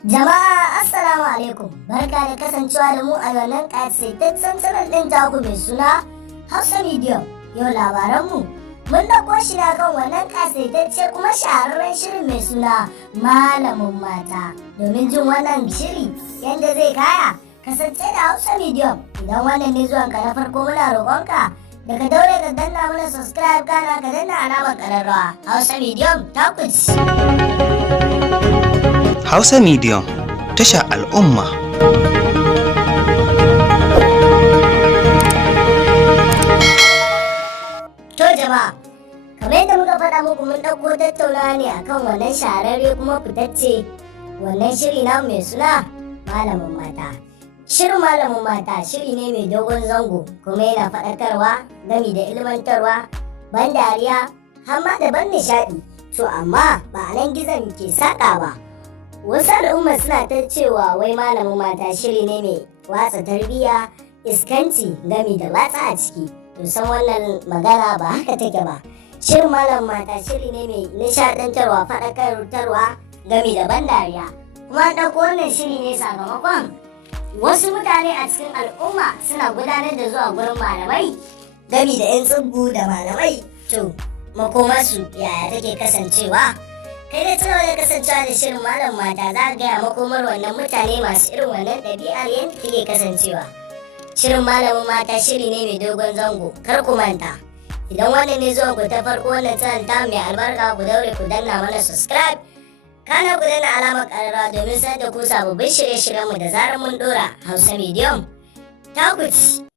Jama'a assalamu alaikum, barka da kasancewa da mu a wannan ƙasaitaccen channel ɗin taku mai suna Hausa Medium. Yau labaranmu mun dauko shi na kan wannan ƙasaitacce kuma shahararren shirin mai suna Malamin Mata. Domin jin wannan shiri yadda zai kaya, kasance da Hausa Medium. Idan wannan ne zuwanka na farko muna roƙonka da ka daure ka danna mana subscribe kana ka danna alamar ƙararrawa. Hausa Medium ta kuci. Hausa Medium, tasha al'umma. To jama'a, kamar yadda muka faɗa muku mun ɗauko tattaunawa ne akan wannan shahararre kuma fitacce wannan shiri namu mai suna Malamin Mata. Shirin Malamin Mata shiri ne mai dogon zango kuma yana faɗakarwa gami da ilmantarwa, ban dariya, har ma da ban nishaɗi. To amma ba a nan gizon ke saƙa ba. Wasu al'umma suna ta cewa wai Malamin Mata shiri ne mai watsa tarbiyya, iskanci gami da watsa a ciki. To san wannan magana ba haka take ba. Shirin Malamin Mata shiri ne mai nishaɗantarwa, faɗakarwa gami da ban dariya. Kuma an ɗauko wannan shiri ne sakamakon wasu mutane a cikin al'umma suna gudanar da zuwa gurin malamai gami da 'yan tsibbu da malamai. To makomarsu yaya take kasancewa? Kai da cewa da kasancewa da shirin Malam Mata za a gaya makomar wannan mutane masu irin wannan ɗabi'ar yadda take kasancewa. Shirin Malamin Mata shiri ne mai dogon zango, kar ku manta. Idan wannan ne zuwa ku ta farko wannan channel ta mai albarka, ku daure ku danna mana subscribe. Kana ku danna alamar ƙararrawa domin sanar da ku sababbin shirye-shiryenmu da zarar mun ɗora. Hausa Medium ta ku ci.